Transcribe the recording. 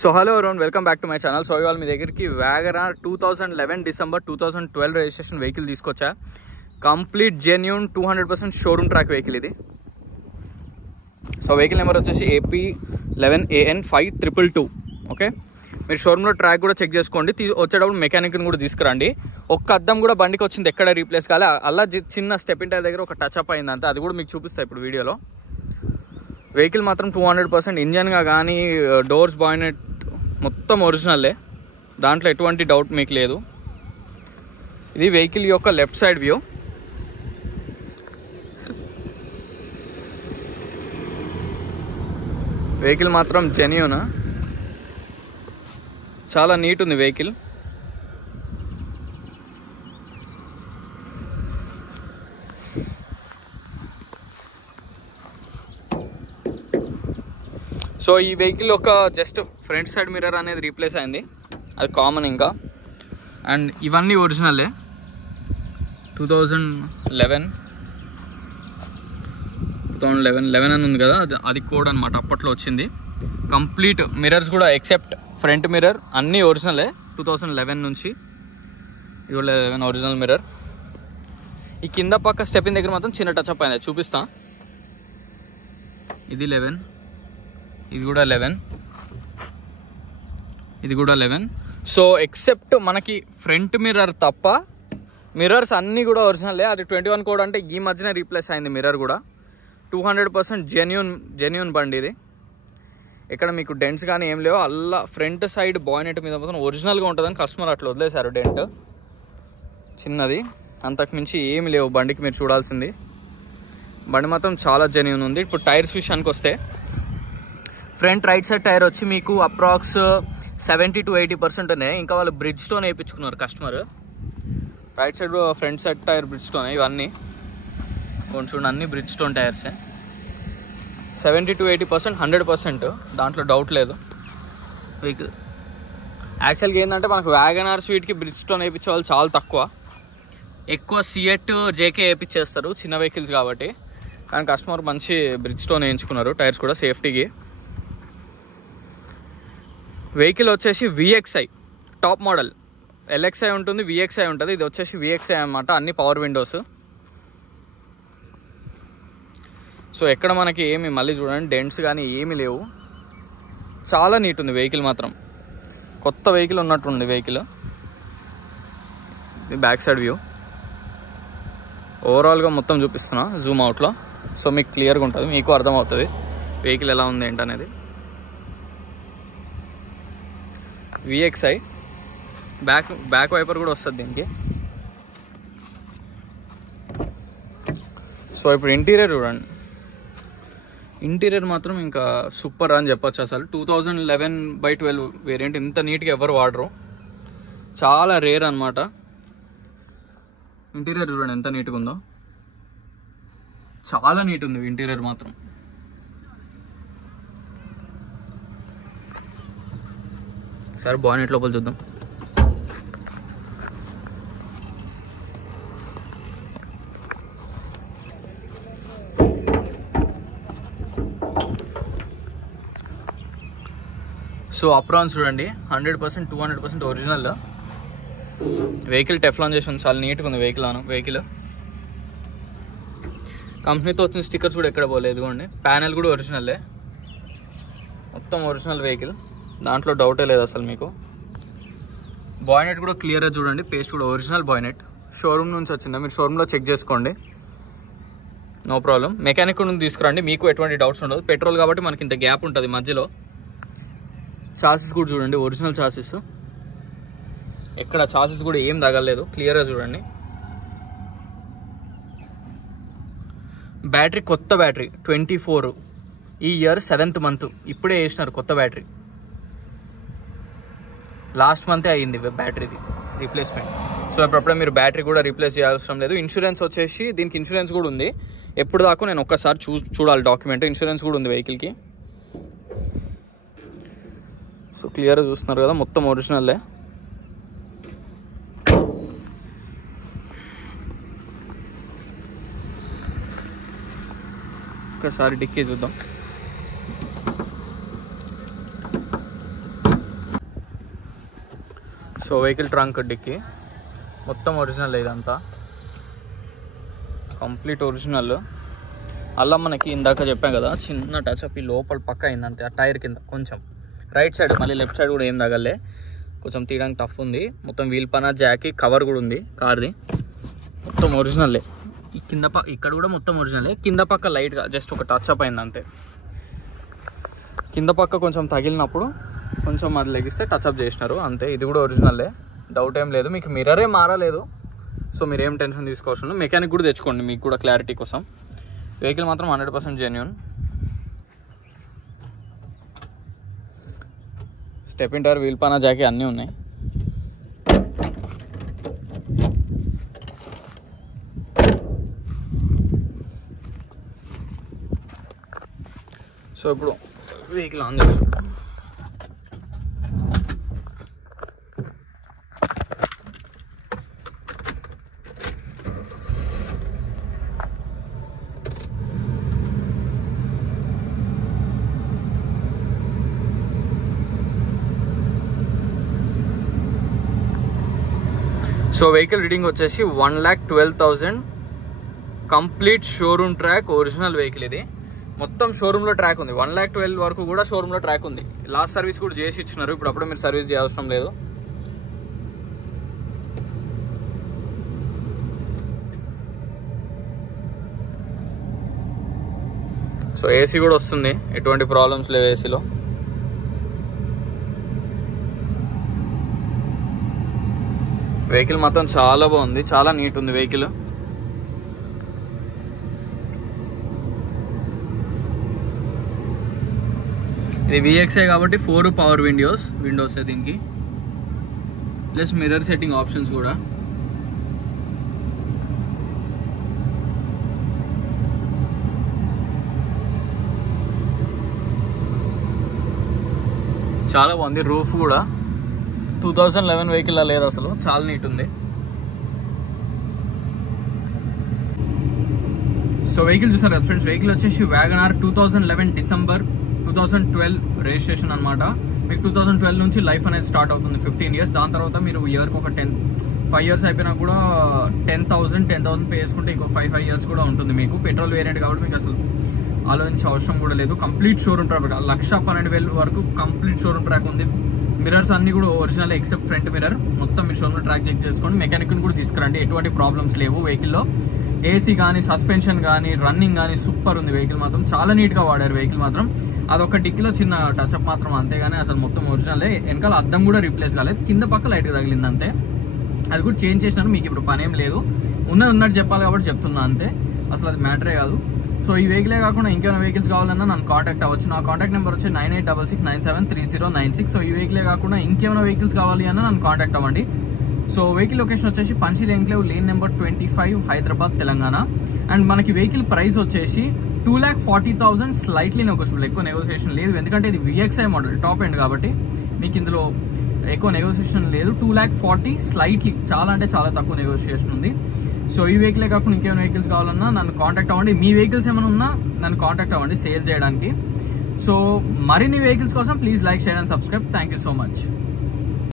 So hello everyone, welcome back to my channel. So ఇవాళ మీ దగ్గరికి WagonR 2011 December 2012 registration vehicle తీసుకొచ్చా. Complete genuine 200% showroom track vehicle ఇది. So vehicle number వచ్చేసి AP11AN5222. Okay, మీరు షోరూంలో track కూడా చెక్ చేసుకోండి. వచ్చేటప్పుడు మెకానిక్ని కూడా తీసుకురండి. ఒక్క అద్దం కూడా బండికి వచ్చింది, ఎక్కడ రీప్లేస్ కాలే. అలా చిన్న స్టెప్ ఇన్ టైర్ దగ్గర ఒక టచ్అప్ అయింది అంతే. అది కూడా మీకు చూపిస్తాను ఇప్పుడు వీడియోలో. వెహికల్ మాత్రం 200% ఇంజన్గా కానీ డోర్స్ బాయినెట్ మొత్తం ఒరిజినల్లే, దాంట్లో ఎటువంటి డౌట్ మీకు లేదు. ఇది వెహికల్ యొక్క లెఫ్ట్ సైడ్ వ్యూ. వెహికల్ మాత్రం జెన్యూన్, చాలా నీట్ ఉంది వెహికల్. సో ఈ వెహికల్ ఒక జస్ట్ ఫ్రంట్ సైడ్ మిర్రర్ అనేది రీప్లేస్ అయింది, అది కామన్ ఇంకా. అండ్ ఇవన్నీ ఒరిజినలే. 2011 అని ఉంది కదా, అది కోడ్ అనమాట, అప్పట్లో వచ్చింది. కంప్లీట్ మిర్రర్స్ కూడా ఎక్సెప్ట్ ఫ్రంట్ మిర్రర్ అన్నీ ఒరిజినలే 2011 నుంచి. ఇది 11 ఒరిజినల్ మిర్రర్. ఈ కింద పక్క స్టెప్పిన్ దగ్గర మాత్రం చిన్న టచ్అప్ అయింది, చూపిస్తా. ఇది 11, ఇది కూడా 11, ఇది కూడా 11. సో ఎక్సెప్ట్ మనకి ఫ్రంట్ మిర్రర్ తప్ప మిర్రర్స్ అన్నీ కూడా ఒరిజినలే. అది 21 కోడ్ అంటే ఈ మధ్యన రీప్లేస్ అయింది మిర్రర్ కూడా. 200% జెన్యూన్ బండి ఇది. ఇక్కడ మీకు డెంట్స్ కానీ ఏం లేవు. అలా ఫ్రంట్ సైడ్ బాయినెట్ మీద మాత్రం ఒరిజినల్గా ఉంటుందని కస్టమర్ అట్లా వదిలేశారు డెంట్ చిన్నది, అంతకుమించి ఏమి లేవు బండికి. మీరు చూడాల్సింది బండి మాత్రం చాలా జెన్యూన్ ఉంది. ఇప్పుడు టైర్స్ విషయానికి వస్తే, ఫ్రంట్ రైట్ సైడ్ టైర్ వచ్చి మీకు అప్రాక్స్ 70 to 80% ఉన్నాయి. ఇంకా వాళ్ళు బ్రిడ్జ్ స్టోన్ వేయించుకున్నారు customer. Right side front side tyre Bridgestone, ఇవన్నీ కొంచెం చూడండి, అన్ని బ్రిడ్జ్ స్టోన్ టైర్సే. 70 to 80%, 100%, దాంట్లో డౌట్ లేదు. వెహికల్ యాక్చువల్గా ఏంటంటే మనకు వ్యాగనార్ స్వీట్కి బ్రిడ్జ్ స్టోన్ వేయించే వాళ్ళు చాలా తక్కువ. ఎక్కువ సియట్ జేకే వేయించేస్తారు చిన్న వెహికల్స్ కాబట్టి. కానీ కస్టమర్ మంచి బ్రిడ్జ్ స్టోన్ వేయించుకున్నారు, టైర్స్ కూడా సేఫ్టీకి. వెహికల్ వచ్చేసి VXI టాప్ మోడల్. LXI ఉంటుంది, VXI ఉంటుంది. ఇది వచ్చేసి VXI అనమాట, అన్ని పవర్ విండోస్. సో ఎక్కడ మనకి ఏమి మళ్ళీ చూడండి డెంట్స్ కానీ ఏమీ లేవు, చాలా నీట్ ఉంది వెహికల్ మాత్రం. కొత్త వెహికల్ ఉన్నట్టుంది వెహికల్. ఇది బ్యాక్ సైడ్ వ్యూ. ఓవరాల్గా మొత్తం చూపిస్తున్నా జూమ్ అవుట్లో, సో మీకు క్లియర్గా ఉంటుంది, మీకు అర్థమవుతుంది వెహికల్ ఎలా ఉంది ఏంటనేది. VXI బ్యాక్ వైపర్ కూడా వస్తుంది దీనికి. సో ఇప్పుడు ఇంటీరియర్ చూడండి. ఇంటీరియర్ మాత్రం ఇంకా సూపర్ అని చెప్పొచ్చు. అసలు 2011/12 వేరియంట్ ఇంత నీట్గా ఎవరు వాడరు, చాలా రేర్ అనమాట. ఇంటీరియర్ చూడండి ఎంత నీట్గా ఉందో, చాలా నీట్ ఉంది ఇంటీరియర్ మాత్రం. సరే బానెట్ లోపల చూద్దాం. సో అప్రాన్స్ చూడండి, 100%, 200% ఒరిజినల్. వెహికల్ టెఫ్లాన్ చేసి ఉంది, చాలా నీట్గా ఉంది వెహికల్. కంపెనీతో వచ్చిన స్టిక్కర్స్ కూడా ఎక్కడ పోలేదు, ఇదిగోండి. ప్యానెల్ కూడా ఒరిజినల్లే, మొత్తం ఒరిజినల్ వెహికల్, దాంట్లో డౌటే లేదు అసలు మీకు. బాయినెట్ కూడా క్లియర్గా చూడండి, పేస్ట్ కూడా ఒరిజినల్ బాయినెట్, షోరూమ్ నుంచి వచ్చిందా, మీరు షోరూంలో చెక్ చేసుకోండి, నో ప్రాబ్లం. మెకానిక్ నుంచి తీసుకురండి, మీకు ఎటువంటి డౌట్స్ ఉండదు. పెట్రోల్ కాబట్టి మనకి ఇంత గ్యాప్ ఉంటుంది మధ్యలో. చాసిస్ కూడా చూడండి, ఒరిజినల్ చాసిస్, ఎక్కడ చాసిస్ కూడా ఏం తగలేదు, క్లియర్గా చూడండి. బ్యాటరీ కొత్త బ్యాటరీ, 24 ఈ ఇయర్ 7th month, ఇప్పుడే వేసినారు కొత్త బ్యాటరీ. లాస్ట్ మంతే అయ్యింది బ్యాటరీది రీప్లేస్మెంట్. సో అప్పుడప్పుడే మీరు బ్యాటరీ కూడా రీప్లేస్ చేయాల్సిన లేదు. ఇన్సూరెన్స్ వచ్చేసి దీనికి ఇన్సూరెన్స్ కూడా ఉంది. ఎప్పుడు దాకా నేను ఒక్కసారి చూడాలి డాక్యుమెంట్. ఇన్సూరెన్స్ కూడా ఉంది వెహికల్కి. సో క్లియర్గా చూస్తున్నారు కదా, మొత్తం ఒరిజినల్లే. ఒకసారి డిక్కీ చూద్దాం. సో వెహికల్ ట్రంక్ డిక్కీ మొత్తం ఒరిజినల్, ఇదంతా కంప్లీట్ ఒరిజినల్. అలా మనకి ఇందాక చెప్పాం కదా చిన్న టచ్అప్ ఈ లోపల పక్క అయింది అంతే, ఆ టైర్ కింద కొంచెం రైట్ సైడ్, మళ్ళీ లెఫ్ట్ సైడ్ కూడా ఏం తగలే, కొంచెం తీయడానికి టఫ్ ఉంది. మొత్తం వీల్ పైన జాకీ కవర్ కూడా ఉంది కార్ది, మొత్తం ఒరిజినల్లే. ఈ కింద ఇక్కడ కూడా మొత్తం ఒరిజినలే, కింద పక్క లైట్గా జస్ట్ ఒక టచ్అప్ అయింది అంతే. కింద పక్క కొంచెం తగిలినప్పుడు కొంచెం అది లెగిస్తే టచ్అప్ చేసినారు అంతే. ఇది కూడా ఒరిజినల్లే, డౌట్ ఏం లేదు. మీకు మిర్రరే మారలేదు, సో మీరు ఏం టెన్షన్ తీసుకోవచ్చు. మెకానిక్ కూడా తెచ్చుకోండి మీకు కూడా క్లారిటీ కోసం. వెహికల్ మాత్రం 100% genuine. Stepney tyre, wheel పానా జాకీ అన్నీ ఉన్నాయి. సో ఇప్పుడు వెహికల్ ఆన్ చేస్తాం. సో వెహికల్ రీడింగ్ వచ్చేసి 1,12,000 complete showroom track, original vehicle ఇది. మొత్తం షోరూంలో ట్రాక్ ఉంది, 1,12,000 వరకు కూడా షోరూంలో ట్రాక్ ఉంది. లాస్ట్ సర్వీస్ కూడా చేసి ఇచ్చినారు, ఇప్పుడు అప్పుడే మీరు సర్వీస్ చేయాల్సిన లేదు. సో ఏసీ కూడా వస్తుంది, ఎటువంటి ప్రాబ్లమ్స్ లేవు ఏసీలో. వెహికల్ మొత్తం చాలా బాగుంది, చాలా నీట్ ఉంది వెహికల్. ఇది VXI కాబట్టి 4 పవర్ విండోస్ దీనికి, ప్లస్ మిర్రర్ సెట్టింగ్ ఆప్షన్స్ కూడా. చాలా బాగుంది. రూఫ్ కూడా 2011 వెహికల్ లేదు అసలు, చాలా నీట్ ఉంది. సో వెహికల్ చూసారు కదా ఫ్రెండ్స్, వెహికల్ వచ్చేసి WagonR 2011 డిసెంబర్ 2012 రిజిస్ట్రేషన్ అనమాట. మీకు 2012 నుంచి లైఫ్ అనేది స్టార్ట్ అవుతుంది, 15 years. దాని తర్వాత మీరు ఇయర్కి ఒక 5 years అయిపోయినా కూడా 10,000 పే చేసుకుంటే ఇంకో 5 years కూడా ఉంటుంది మీకు. పెట్రోల్ వేరియంట్ కాబట్టి మీకు అసలు ఆలోచించే అవసరం కూడా లేదు. కంప్లీట్ షోరూమ్ ట్రాక్, 1,12,000 వరకు కంప్లీట్ షోరూమ్ ట్రాక్ ఉంది. మిర్రర్స్ అన్ని కూడా ఒరిజినల్ ఎక్సెప్ట్ ఫ్రంట్ మిర్రర్. మొత్తం మీ షోరూమ్ ట్రాక్ చెక్ చేసుకోండి. మెకానిక్ని కూడా తీసుకురండి, ఎటువంటి ప్రాబ్లమ్స్ లేవు వెహికల్లో. ఏసీ కానీ, సస్పెన్షన్ కానీ, రన్నింగ్ కానీ సూపర్ ఉంది. వెహికల్ మాత్రం చాలా నీట్గా వాడారు. వెహికల్ మాత్రం అదొక డిక్కీలో చిన్న టచ్అప్ మాత్రం అంతేగాని అసలు మొత్తం ఒరిజినలే. వెనకాల అద్దం కూడా రీప్లేస్ కాలేదు, కింద పక్క లైట్గా తగిలింది అంతే. అది కూడా చేంజ్ చేసినారు, మీకు ఇప్పుడు పనేం లేదు. ఉన్నట్టు చెప్పాలి కాబట్టి చెప్తున్నా అంతే, అసలు అది మ్యాటరే కాదు. సో ఈ వెహికలే కాకుండా ఇంకేమైనా వెహికల్స్ కావాలన్నా నన్ను కాంటాక్ట్ అవ్వచ్చు. నా కాంటాక్ట్ నెంబర్ వచ్చి 9866973096. సో ఈ వెహికలే కాకుండా ఇంకేమైనా వెహికల్స్ కావాలి అన్నా నన్ను కాంటాక్ట్ అవ్వండి. సో వెహికల్ లొకేషన్ వచ్చేసి Panchsheel enclave lane number 25 Hyderabad Telangana. And మనకి వెహికల్ ప్రైస్ వచ్చేసి 2,40,000 స్లైట్లీ నెగోషియబుల్, ఎక్కువ నెగోషియేషన్ లేదు. ఎందుకంటే ఇది VXI మోడల్ టాప్ ఎండ్ కాబట్టి మీకు ఇందులో ఎక్కువ నెగోషియేషన్ లేదు. 2,40,000 స్లైట్లీ, చాలా అంటే చాలా తక్కువ నెగోషియేషన్ ఉంది. సో ఈ వెహికలే కాకుండా ఇంకేమైనా వెహికల్స్ కావాలన్నా నన్ను కాంటాక్ట్ అవ్వండి. మీ వెహికల్స్ ఏమైనా ఉన్నా నన్ను కాంటాక్ట్ అవ్వండి సేల్ చేయడానికి. సో మరిన్ని వెహికల్స్ కోసం please like, share and subscribe. Thank you so much.